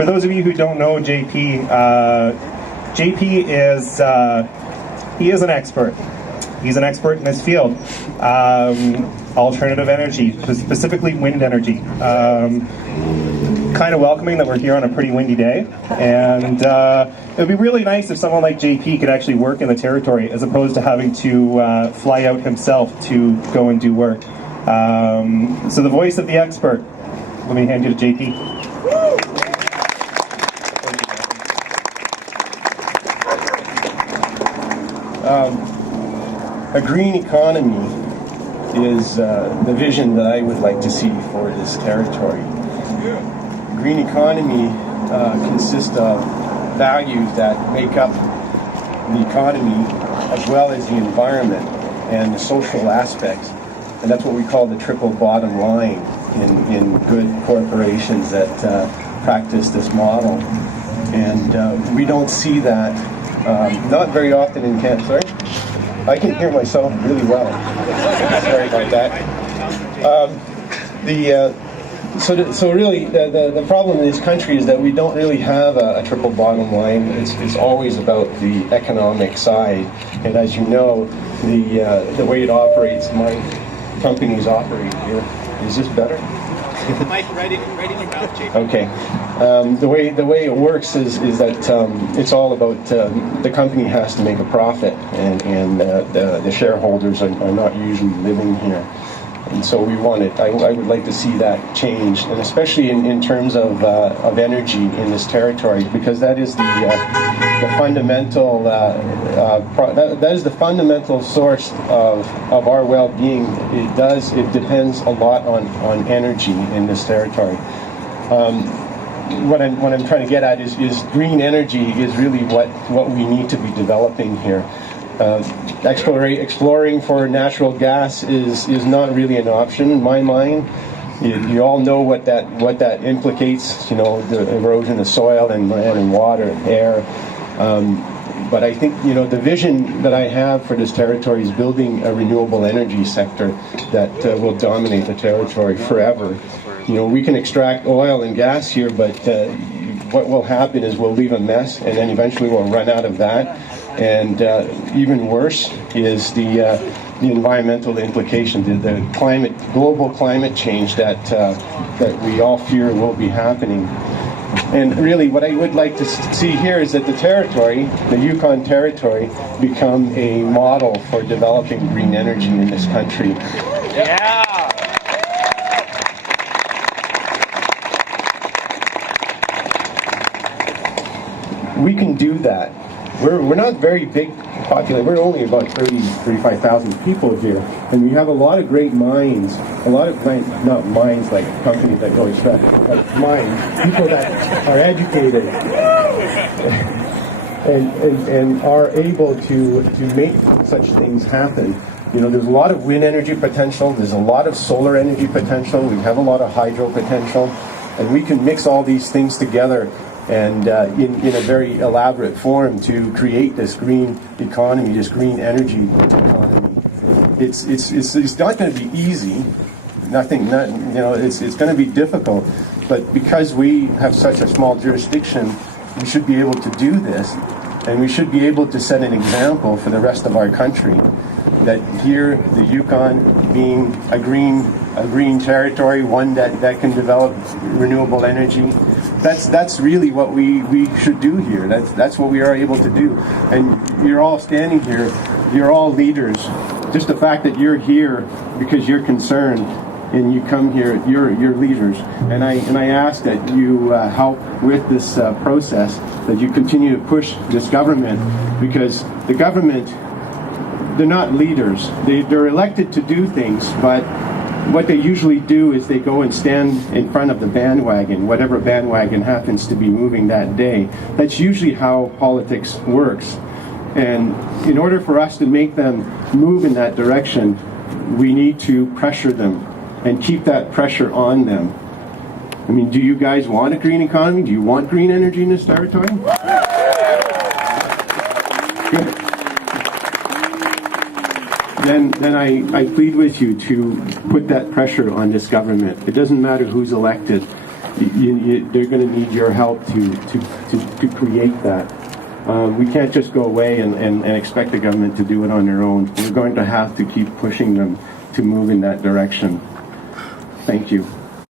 For those of you who don't know JP, JP is he is an expert. He's an expert in his field, alternative energy, specifically wind energy. Kind of welcoming that we're here on a pretty windy day, and it would be really nice if someone like JP could actually work in the territory as opposed to having to fly out himself to go and do work. So the voice of the expert, let me hand you to JP. A green economy is the vision that I would like to see for this territory. Green economy consists of values that make up the economy as well as the environment and the social aspects. And that's what we call the triple bottom line in good corporations that practice this model. And we don't see that not very often in Canada. Sorry? I can hear myself really well. Sorry about that. So really, the problem in this country is that we don't really have a triple bottom line. It's always about the economic side. And as you know, the way it operates, my companies operate here. Is this better? Mike, right in your mouth, Jake. Okay. The way it works is that it's all about the company has to make a profit, and the shareholders are not usually living here. And so we want it. I would like to see that changed, and especially in terms of energy in this territory, because that is the fundamental that is the fundamental source of our well-being. It depends a lot on energy in this territory. What I'm trying to get at is green energy is really what we need to be developing here. Exploring for natural gas is not really an option in my mind. You all know what that implicates. You know, the erosion of soil and water and air. But I think, you know, the vision that I have for this territory is building a renewable energy sector that will dominate the territory forever. You know, we can extract oil and gas here, but what will happen is we'll leave a mess, and then eventually we'll run out of that. And even worse is the environmental implications, the global climate change that we all fear will be happening. And really, what I would like to see here is that the territory, the Yukon territory, become a model for developing green energy in this country. Yeah. We can do that. We're not very big population. We're only about 35,000 people here, and we have a lot of great minds. A lot of not minds like companies that go extract, like minds, people that are educated and are able to make such things happen. You know, there's a lot of wind energy potential. There's a lot of solar energy potential. We have a lot of hydro potential, and we can mix all these things together and in a very elaborate form to create this green economy, this green energy economy. It's not going to be easy. It's going to be difficult. But because we have such a small jurisdiction, we should be able to do this, and we should be able to set an example for the rest of our country. That here, the Yukon being a green territory, one that can develop renewable energy. That's really what we should do here. That's what we are able to do. And you're all standing here. You're all leaders. Just the fact that you're here because you're concerned and you come here, you're leaders. And I ask that you help with this process. That you continue to push this government, because the government, they're not leaders. They're elected to do things, but what they usually do is they go and stand in front of the bandwagon, whatever bandwagon happens to be moving that day. That's usually how politics works. And in order for us to make them move in that direction, we need to pressure them and keep that pressure on them. I mean, do you guys want a green economy? Do you want green energy in this territory? Good. Then I plead with you to put that pressure on this government. It doesn't matter who's elected. they're going to need your help to create that. We can't just go away and expect the government to do it on their own. We're going to have to keep pushing them to move in that direction. Thank you.